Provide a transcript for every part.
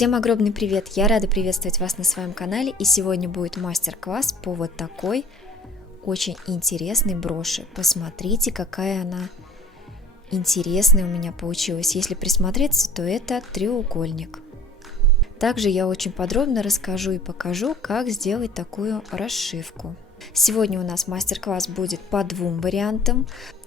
Всем огромный привет! Я рада приветствовать вас на своем канале, и сегодня будет мастер-класс по вот такой очень интересной броши. Посмотрите, какая она интересная у меня получилась. Если присмотреться, то это треугольник. Также я очень подробно расскажу и покажу, как сделать такую расшивку. Сегодня у нас мастер-класс будет по двум вариантам.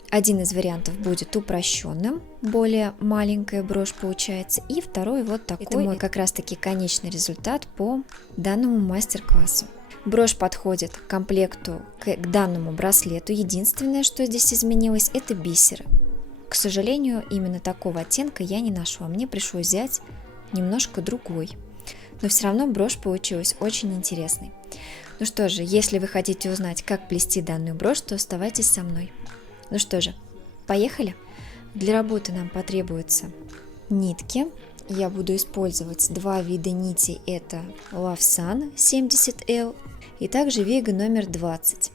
Один из вариантов будет упрощенным, более маленькая брошь получается, и второй вот такой. Это мой как раз таки конечный результат по данному мастер-классу. Брошь подходит к комплекту, к данному браслету. Единственное, что здесь изменилось, это бисеры. К сожалению, именно такого оттенка я не нашла, мне пришлось взять немножко другой. Но все равно брошь получилась очень интересной. Ну что же, если вы хотите узнать, как плести данную брошь, то оставайтесь со мной. Ну что же, поехали! Для работы нам потребуются нитки. Я буду использовать два вида нитей. Это Love Sun 70L и также Vigo номер 20.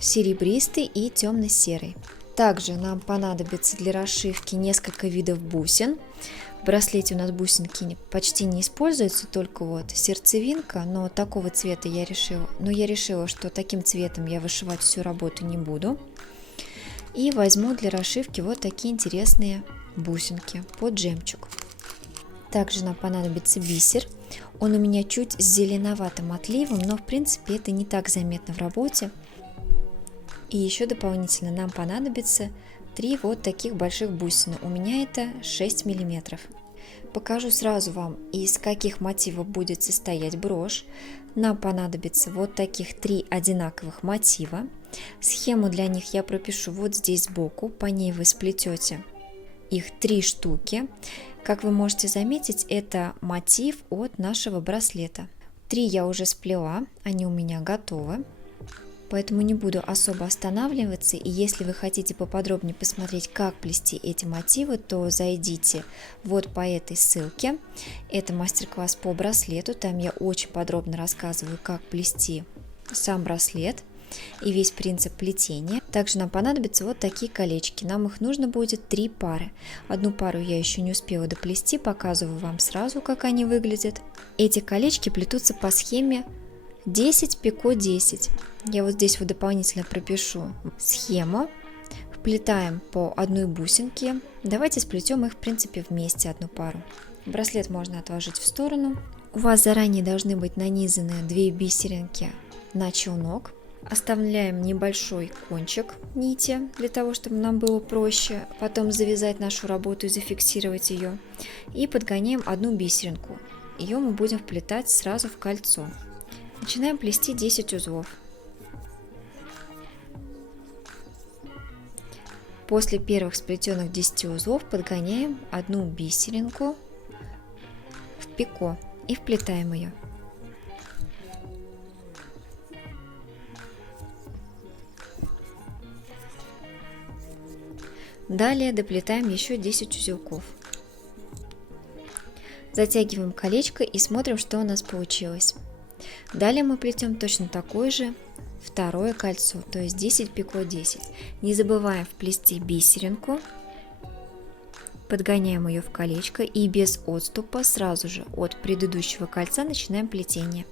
Серебристый и темно-серый. Также нам понадобится для расшивки несколько видов бусин. В браслете у нас бусинки почти не используются, только вот сердцевинка, но такого цвета я решила, что таким цветом я вышивать всю работу не буду. И возьму для расшивки вот такие интересные бусинки под жемчуг. Также нам понадобится бисер. Он у меня чуть с зеленоватым отливом, но в принципе это не так заметно в работе. И еще дополнительно нам понадобится 3 вот таких больших бусины. У меня это 6 мм. Покажу сразу вам, из каких мотивов будет состоять брошь. Нам понадобится вот таких 3 одинаковых мотива. Схему для них я пропишу вот здесь сбоку. По ней вы сплетете их 3 штуки. Как вы можете заметить, это мотив от нашего браслета. 3 я уже сплела, они у меня готовы. Поэтому не буду особо останавливаться, и если вы хотите поподробнее посмотреть, как плести эти мотивы, то зайдите вот по этой ссылке. Это мастер-класс по браслету, там я очень подробно рассказываю, как плести сам браслет и весь принцип плетения. Также нам понадобятся вот такие колечки, нам их нужно будет 3 пары. Одну пару я еще не успела доплести, показываю вам сразу, как они выглядят. Эти колечки плетутся по схеме 10 пико 10. Я вот здесь вот дополнительно пропишу схему. Вплетаем по одной бусинке. Давайте сплетем их в принципе вместе, одну пару. Браслет можно отложить в сторону. У вас заранее должны быть нанизаны 2 бисеринки на челнок. Оставляем небольшой кончик нити, для того, чтобы нам было проще потом завязать нашу работу и зафиксировать ее. И подгоняем одну бисеринку. Ее мы будем вплетать сразу в кольцо. Начинаем плести 10 узлов. После первых сплетенных 10 узлов подгоняем одну бисеринку в пико и вплетаем ее. Далее доплетаем еще 10 узелков. Затягиваем колечко и смотрим, что у нас получилось. Далее мы плетем точно такое же второе кольцо, то есть 10 пико 10. Не забываем вплести бисеринку, подгоняем ее в колечко и без отступа сразу же от предыдущего кольца начинаем плетение.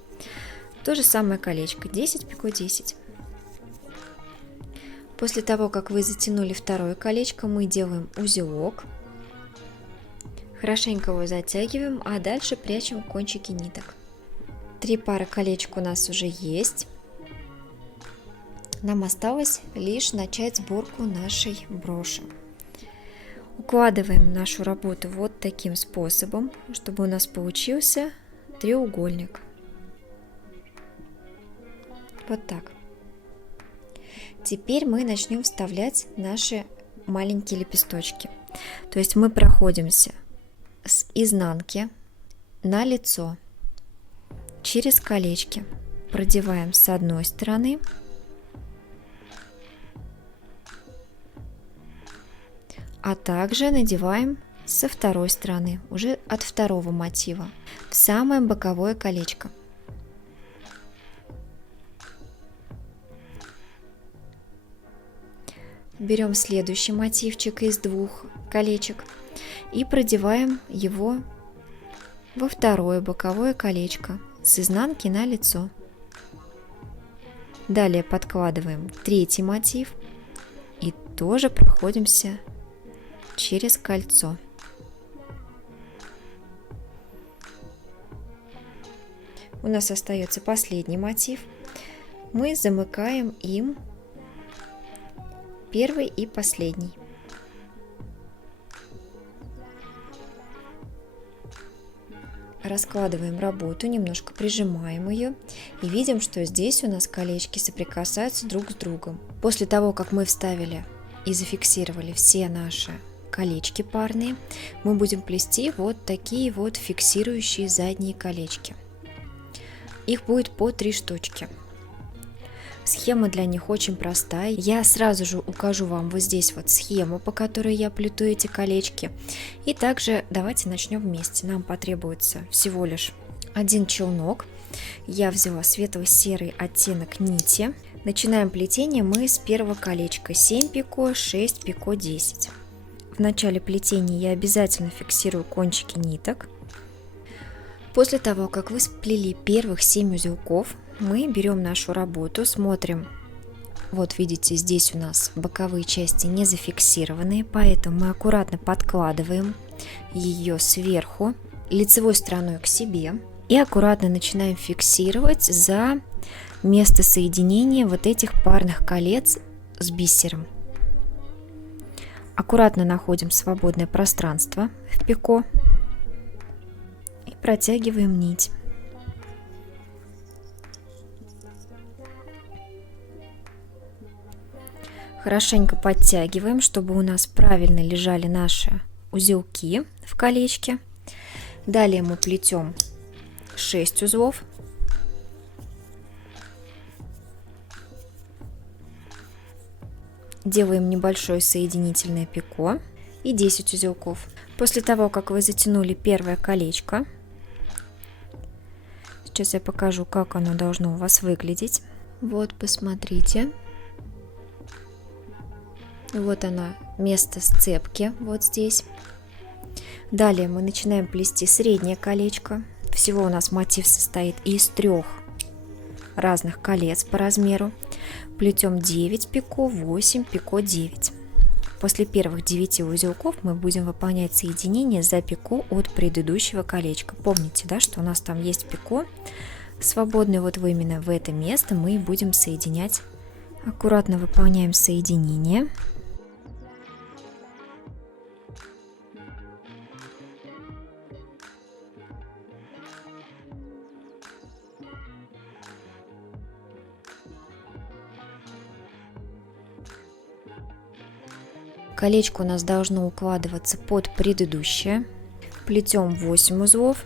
То же самое колечко 10 пико 10. После того, как вы затянули второе колечко, мы делаем узелок, хорошенько его затягиваем, а дальше прячем кончики ниток. 3 пары колечек у нас уже есть. Нам осталось лишь начать сборку нашей броши. Укладываем нашу работу вот таким способом, чтобы у нас получился треугольник. Вот так. Теперь мы начнем вставлять наши маленькие лепесточки. То есть мы проходимся с изнанки на лицо. Через колечки продеваем с одной стороны, а также надеваем со второй стороны, уже от второго мотива, в самое боковое колечко. Берем следующий мотивчик из 2 колечек и продеваем его во второе боковое колечко с изнанки на лицо. Далее подкладываем третий мотив и тоже проходимся через кольцо. У нас остается последний мотив. Мы замыкаем им первый и последний. Раскладываем работу, немножко прижимаем ее и видим, что здесь у нас колечки соприкасаются друг с другом. После того, как мы вставили и зафиксировали все наши колечки парные, мы будем плести вот такие вот фиксирующие задние колечки. Их будет по 3 штучки. Схема для них очень простая. Я сразу же укажу вам вот здесь вот схему, по которой я плету эти колечки. И также давайте начнем вместе. Нам потребуется всего лишь один челнок. Я взяла светло-серый оттенок нити. Начинаем плетение мы с первого колечка. 7 пико, 6 пико, 10. В начале плетения я обязательно фиксирую кончики ниток. После того, как вы сплели первых 7 узелков, мы берем нашу работу, смотрим. Вот видите, здесь у нас боковые части не зафиксированные, поэтому мы аккуратно подкладываем ее сверху, лицевой стороной к себе, и аккуратно начинаем фиксировать за место соединения вот этих парных колец с бисером. Аккуратно находим свободное пространство в пико и протягиваем нить. Хорошенько подтягиваем, чтобы у нас правильно лежали наши узелки в колечке. Далее мы плетем 6 узлов. Делаем небольшое соединительное пико и 10 узелков. После того, как вы затянули первое колечко, сейчас я покажу, как оно должно у вас выглядеть. Вот, посмотрите. Вот она, место сцепки, вот здесь. Далее мы начинаем плести среднее колечко. Всего у нас мотив состоит из 3 разных колец по размеру. Плетем 9 пико, 8 пико, 9. После первых 9 узелков мы будем выполнять соединение за пико от предыдущего колечка. Помните, да, что у нас там есть пико свободный, вот именно в это место мы будем соединять. Аккуратно выполняем соединение. Колечко у нас должно укладываться под предыдущее. Плетем 8 узлов.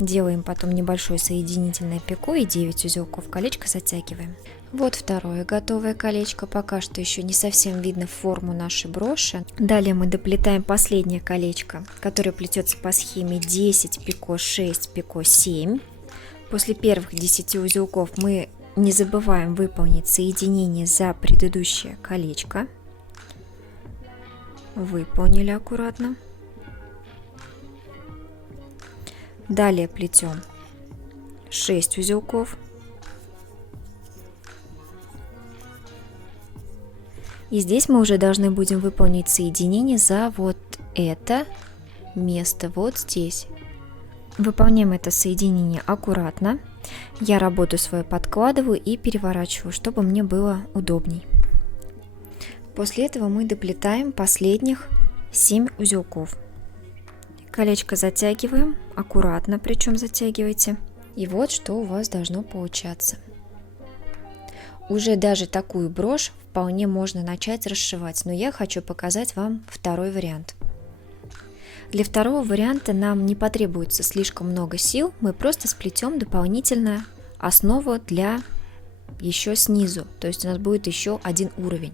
Делаем потом небольшое соединительное пико и 9 узелков. Колечко затягиваем. Вот второе готовое колечко. Пока что еще не совсем видно форму нашей броши. Далее мы доплетаем последнее колечко, которое плетется по схеме 10 пико, 6 пико, 7. После первых 10 узелков мы не забываем выполнить соединение за предыдущее колечко. Выполнили аккуратно. Далее плетем 6 узелков. И здесь мы уже должны будем выполнить соединение за вот это место, вот здесь. Выполняем это соединение аккуратно. Я работу свою подкладываю и переворачиваю, чтобы мне было удобней. После этого мы доплетаем последних 7 узелков. Колечко затягиваем, аккуратно, причем затягивайте. И вот что у вас должно получаться. Уже даже такую брошь вполне можно начать расшивать, но я хочу показать вам второй вариант. Для второго варианта нам не потребуется слишком много сил, мы просто сплетем дополнительно основу для еще снизу, то есть у нас будет еще один уровень.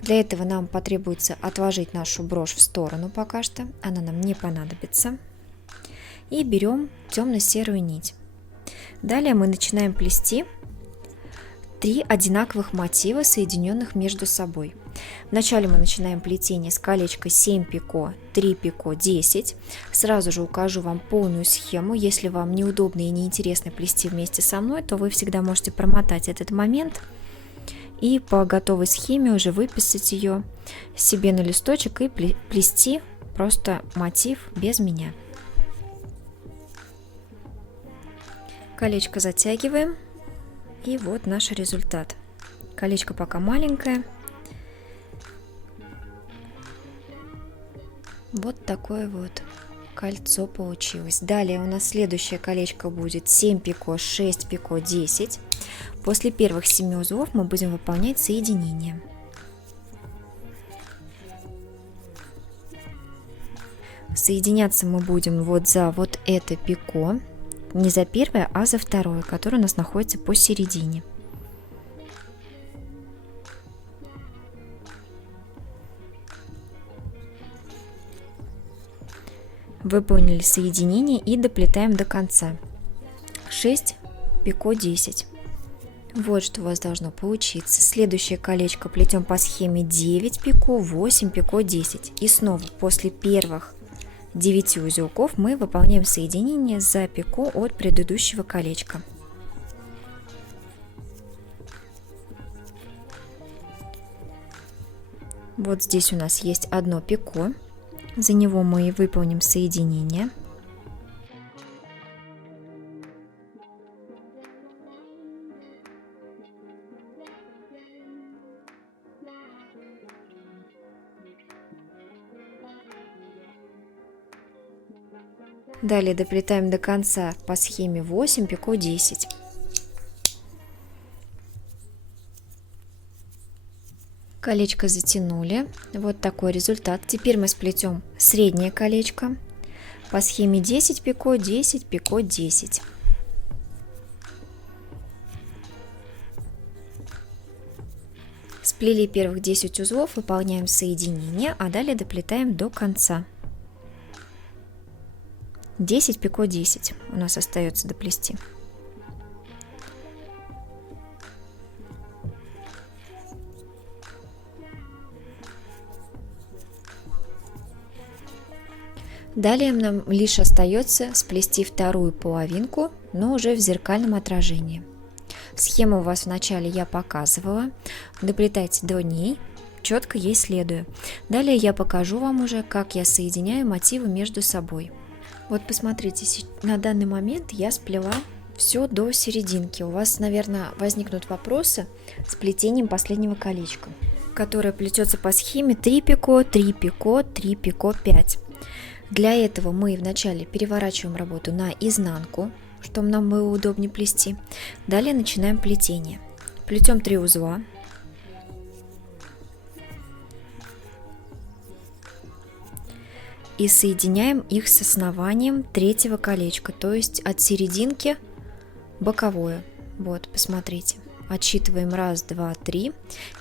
Для этого нам потребуется отложить нашу брошь в сторону пока что, она нам не понадобится. И берем темно-серую нить. Далее мы начинаем плести 3 одинаковых мотива, соединенных между собой. Вначале мы начинаем плетение с колечка 7 пико, 3 пико, 10. Сразу же укажу вам полную схему. Если вам неудобно и неинтересно плести вместе со мной, то вы всегда можете промотать этот момент и по готовой схеме уже выписать ее себе на листочек и плести просто мотив без меня. Колечко затягиваем, и вот наш результат. Колечко пока маленькое. Вот такое вот кольцо получилось. Далее у нас следующее колечко будет 7 пико, 6 пико, 10. После первых 7 узлов мы будем выполнять соединение. Соединяться мы будем вот за вот это пико, не за первое, а за второе, которое у нас находится посередине. Выполнили соединение и доплетаем до конца. 6 пико, 10. Вот что у вас должно получиться. Следующее колечко плетем по схеме 9 пико, 8 пико, 10. И снова после первых 9 узелков мы выполняем соединение за пико от предыдущего колечка. Вот здесь у нас есть одно пико, за него мы и выполним соединение. Далее доплетаем до конца по схеме 8 пико, 10. Колечко затянули. Вот такой результат. Теперь мы сплетем среднее колечко по схеме 10 пико, 10 пико, 10. Сплели первых 10 узлов, выполняем соединение, а далее доплетаем до конца. 10 пико, 10 у нас остается доплести. Далее нам лишь остается сплести вторую половинку, но уже в зеркальном отражении. Схему у вас в начале я показывала, доплетайте до ней, четко ей следуя. Далее я покажу вам уже, как я соединяю мотивы между собой. Вот посмотрите, на данный момент я сплела все до серединки. У вас, наверное, возникнут вопросы с плетением последнего колечка, которое плетется по схеме 3 пико, 3 пико, 3 пико, 5. Для этого мы вначале переворачиваем работу на изнанку, чтобы нам было удобнее плести. Далее начинаем плетение. Плетем 3 узла. И соединяем их с основанием третьего колечка, то есть от серединки боковое. Вот, посмотрите. Отсчитываем 1, 2, 3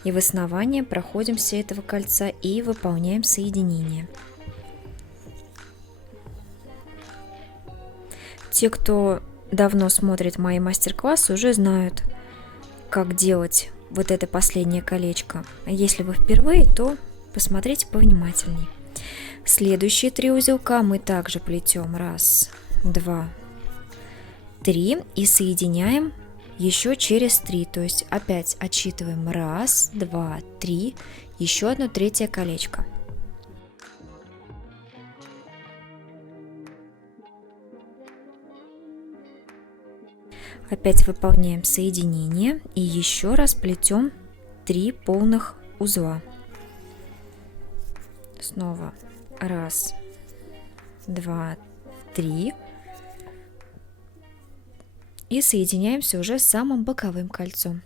и в основание проходим все этого кольца и выполняем соединение. Те, кто давно смотрит мои мастер-классы, уже знают, как делать вот это последнее колечко. А если вы впервые, то посмотрите повнимательней. Следующие 3 узелка мы также плетем 1, 2, 3 и соединяем еще через 3, то есть опять отсчитываем 1, 2, 3, еще одно третье колечко. Опять выполняем соединение и еще раз плетем 3 полных узла. Снова 1, 2, 3 и соединяемся уже с самым боковым кольцом.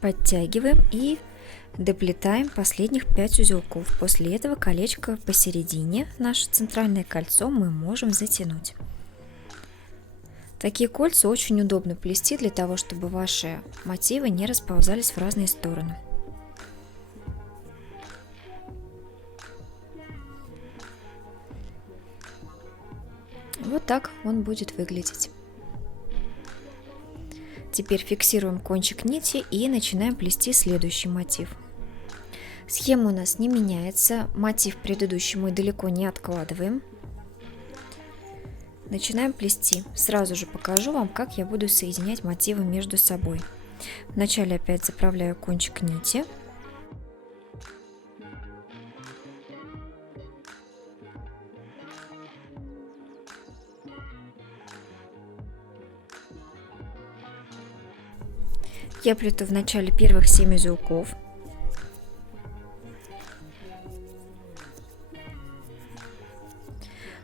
Подтягиваем и доплетаем последних 5 узелков. После этого колечко посередине, наше центральное кольцо, мы можем затянуть. Такие кольца очень удобно плести для того, чтобы ваши мотивы не расползались в разные стороны. Вот так он будет выглядеть. Теперь фиксируем кончик нити и начинаем плести следующий мотив. Схема у нас не меняется, мотив предыдущий мы далеко не откладываем. Начинаем плести. Сразу же покажу вам, как я буду соединять мотивы между собой. Вначале опять заправляю кончик нити. Я плету в начале первых 7 узелков.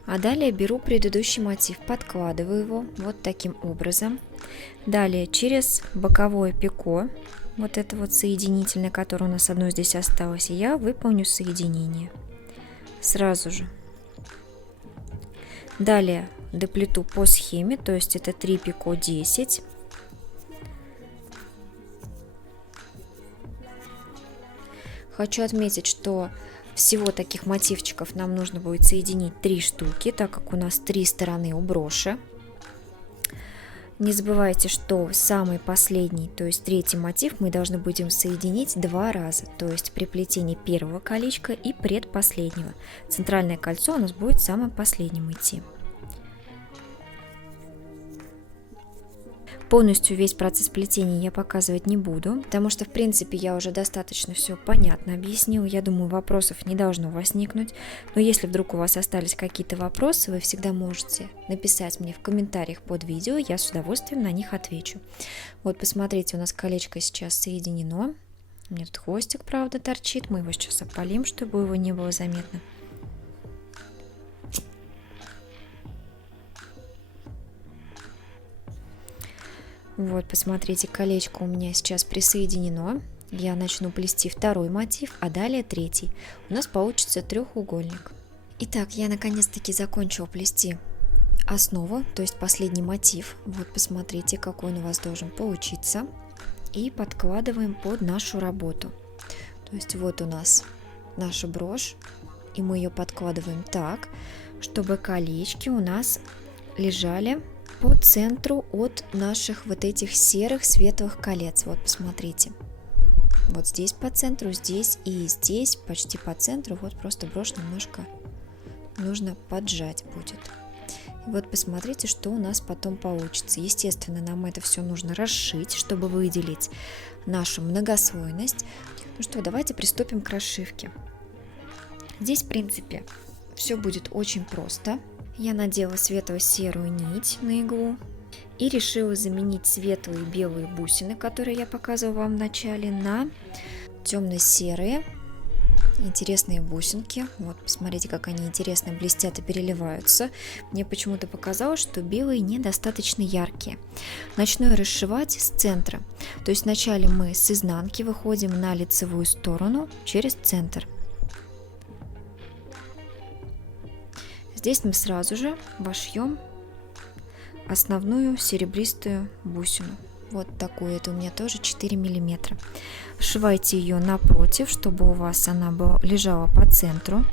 А далее беру предыдущий мотив, подкладываю его вот таким образом. Далее через боковое пико, вот это вот соединительное, которое у нас одно здесь осталось, я выполню соединение сразу же. Далее доплету по схеме, то есть это 3 пико 10. Хочу отметить, что всего таких мотивчиков нам нужно будет соединить 3 штуки, так как у нас 3 стороны у броши. Не забывайте, что самый последний, то есть третий мотив, мы должны будем соединить 2 раза, то есть при плетении первого колечка и предпоследнего. Центральное кольцо у нас будет самым последним идти. Полностью весь процесс плетения я показывать не буду, потому что в принципе я уже достаточно все понятно объяснила. Я думаю, вопросов не должно возникнуть. Но если вдруг у вас остались какие-то вопросы, вы всегда можете написать мне в комментариях под видео, я с удовольствием на них отвечу. Вот посмотрите, у нас колечко сейчас соединено. У меня тут хвостик, правда, торчит. Мы его сейчас опалим, чтобы его не было заметно. Вот, посмотрите, колечко у меня сейчас присоединено. Я начну плести второй мотив, а далее третий. У нас получится треугольник. Итак, я наконец-таки закончила плести основу, то есть последний мотив. Вот, посмотрите, какой он у вас должен получиться. И подкладываем под нашу работу. То есть вот у нас наша брошь, и мы ее подкладываем так, чтобы колечки у нас лежали по центру от наших вот этих серых светлых колец. Вот посмотрите, вот здесь по центру, здесь и здесь почти по центру. Вот просто брошь немножко нужно поджать будет. И вот посмотрите, что у нас потом получится. Естественно, нам это все нужно расшить, чтобы выделить нашу многослойность. Ну что, давайте приступим к расшивке. Здесь в принципе все будет очень просто. Я надела светло-серую нить на иглу и решила заменить светлые белые бусины, которые я показывала вам в начале, на темно-серые интересные бусинки. Вот, посмотрите, как они интересно блестят и переливаются. Мне почему-то показалось, что белые недостаточно яркие. Начну я расшивать с центра. То есть вначале мы с изнанки выходим на лицевую сторону через центр. Здесь мы сразу же вошьем основную серебристую бусину. Вот такую, это у меня тоже 4 миллиметра. Вшивайте ее напротив, чтобы у вас она лежала по центру.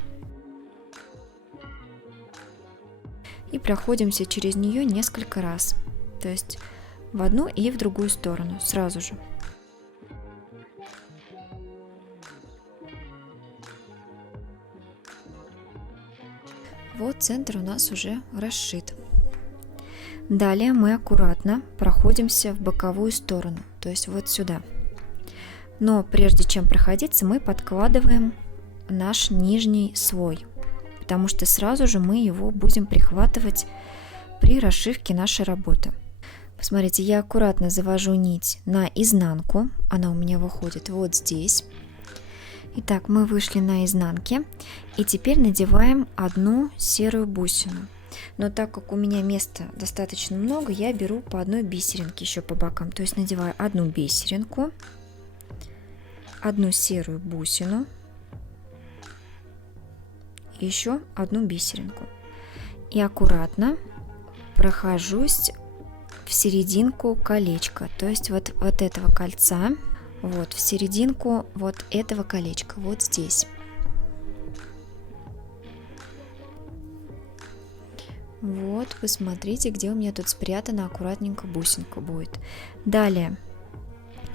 И проходимся через нее несколько раз. То есть в одну и в другую сторону сразу же. Вот центр у нас уже расшит. Далее мы аккуратно проходимся в боковую сторону, то есть вот сюда. Но прежде чем проходиться, мы подкладываем наш нижний слой, потому что сразу же мы его будем прихватывать при расшивке нашей работы. Посмотрите, я аккуратно завожу нить на изнанку, она у меня выходит вот здесь. Итак, мы вышли на изнанке, и теперь надеваем одну серую бусину. Но так как у меня места достаточно много, я беру по одной бисеринке еще по бокам. То есть надеваю одну бисеринку, одну серую бусину, и еще одну бисеринку. И аккуратно прохожусь в серединку колечка, то есть вот этого кольца. Вот в серединку вот этого колечка, вот здесь. Вот, посмотрите, где у меня тут спрятана аккуратненько бусинка будет. Далее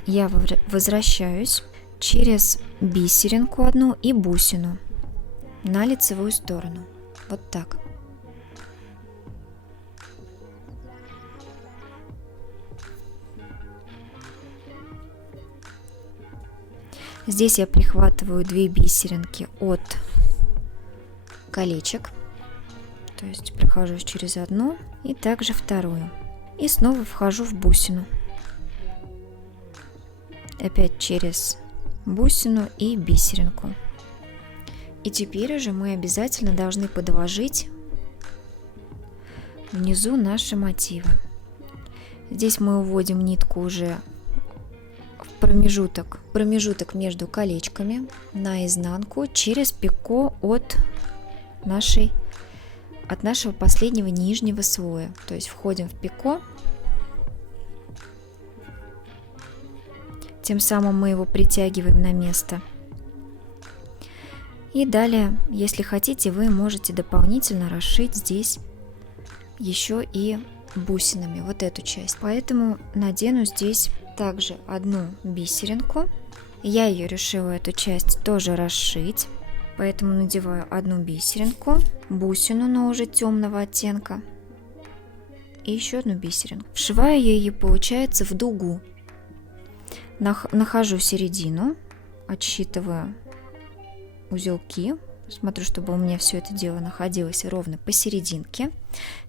я возвращаюсь через бисеринку одну и бусину на лицевую сторону. Вот так. Здесь я прихватываю 2 бисеринки от колечек, то есть прохожусь через одну и также вторую, и снова вхожу в бусину, опять через бусину и бисеринку. И теперь уже мы обязательно должны подложить внизу наши мотивы. Здесь мы уводим нитку уже в промежуток между колечками на изнанку через пико от нашего последнего нижнего слоя. То есть входим в пико, тем самым мы его притягиваем на место. И далее, если хотите, вы можете дополнительно расшить здесь еще и бусинами вот эту часть. Поэтому надену здесь также одну бисеринку. Я ее решила, эту часть, тоже расшить. Поэтому надеваю одну бисеринку, бусину, но уже темного оттенка, и еще одну бисеринку. Вшиваю я ее, получается, в дугу. Нахожу середину, отсчитываю узелки, смотрю, чтобы у меня все это дело находилось ровно посерединке,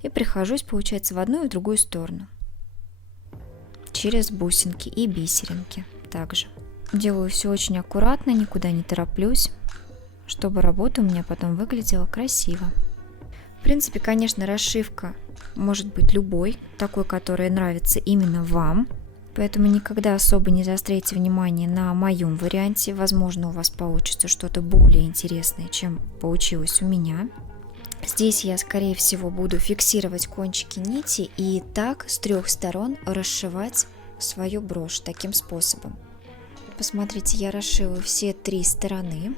и прихожусь, получается, в одну и в другую сторону через бусинки и бисеринки. Также делаю все очень аккуратно, никуда не тороплюсь, чтобы работа у меня потом выглядела красиво. В принципе, конечно, расшивка может быть любой, такой, которая нравится именно вам. Поэтому никогда особо не заостряйте внимание на моем варианте. Возможно, у вас получится что-то более интересное, чем получилось у меня. Здесь я, скорее всего, буду фиксировать кончики нити и так с 3 сторон расшивать свою брошь таким способом. Посмотрите, я расшила все 3 стороны.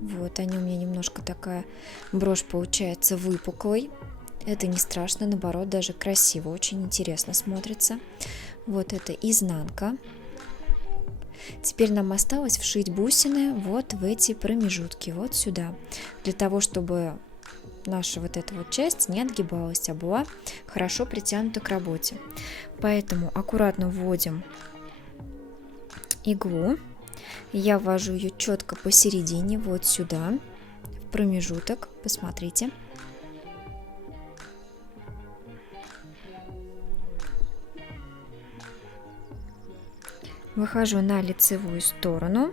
Вот, они у меня немножко такая, брошь получается выпуклой. Это не страшно, наоборот, даже красиво, очень интересно смотрится. Вот это изнанка. Теперь нам осталось вшить бусины вот в эти промежутки, вот сюда, для того, чтобы наша вот эта вот часть не отгибалась, а была хорошо притянута к работе. Поэтому аккуратно вводим иглу. Я ввожу ее четко посередине, вот сюда, в промежуток, посмотрите. Выхожу на лицевую сторону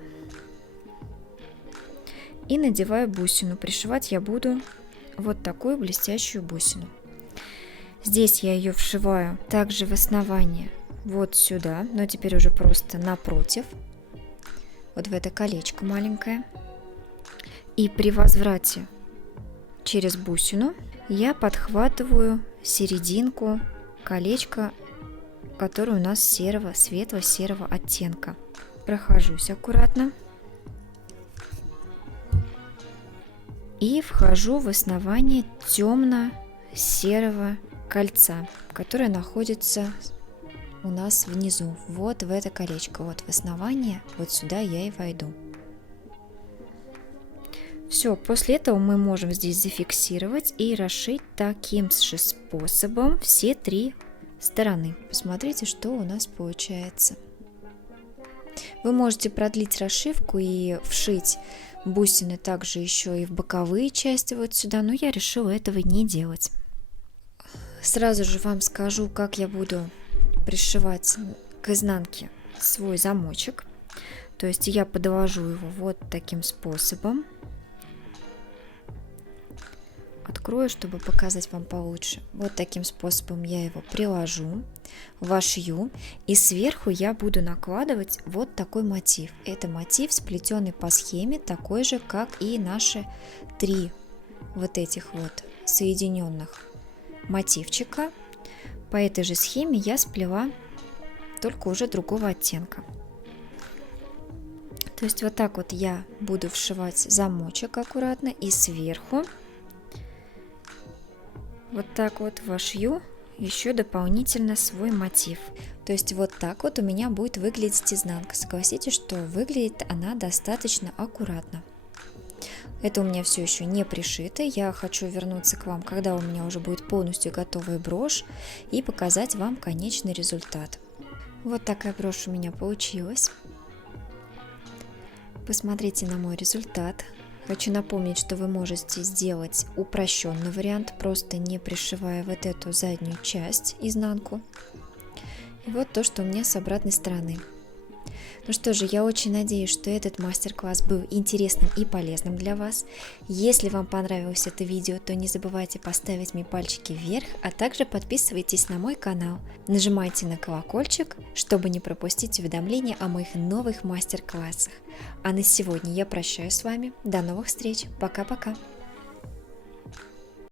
и надеваю бусину. Пришивать я буду вот такую блестящую бусину. Здесь я ее вшиваю также в основание вот сюда, но теперь уже просто напротив, вот в это колечко маленькое. И при возврате через бусину я подхватываю серединку колечка, который у нас серого, светло-серого оттенка. Прохожусь аккуратно и вхожу в основание темно-серого кольца, которое находится у нас внизу, вот в это колечко, вот в основание, вот сюда я и войду. Все, после этого мы можем здесь зафиксировать и расшить таким же способом все 3 стороны. Посмотрите, что у нас получается. Вы можете продлить расшивку и вшить бусины также еще и в боковые части вот сюда, но я решила этого не делать. Сразу же вам скажу, как я буду пришивать к изнанке свой замочек. То есть я подложу его вот таким способом. Открою, чтобы показать вам получше. Вот таким способом я его приложу, вошью, и сверху я буду накладывать вот такой мотив. Это мотив, сплетенный по схеме, такой же, как и наши 3 вот этих вот соединенных мотивчика. По этой же схеме я сплела, только уже другого оттенка. То есть вот так вот я буду вшивать замочек аккуратно, и сверху вот так вот вошью еще дополнительно свой мотив. То есть вот так вот у меня будет выглядеть изнанка. Согласитесь, что выглядит она достаточно аккуратно. Это у меня все еще не пришито. Я хочу вернуться к вам, когда у меня уже будет полностью готовая брошь, и показать вам конечный результат. Вот такая брошь у меня получилась. Посмотрите на мой результат. Хочу напомнить, что вы можете сделать упрощенный вариант, просто не пришивая вот эту заднюю часть, изнанку. И вот то, что у меня с обратной стороны. Ну что же, я очень надеюсь, что этот мастер-класс был интересным и полезным для вас. Если вам понравилось это видео, то не забывайте поставить мне пальчики вверх, а также подписывайтесь на мой канал. Нажимайте на колокольчик, чтобы не пропустить уведомления о моих новых мастер-классах. А на сегодня я прощаюсь с вами. До новых встреч. Пока-пока.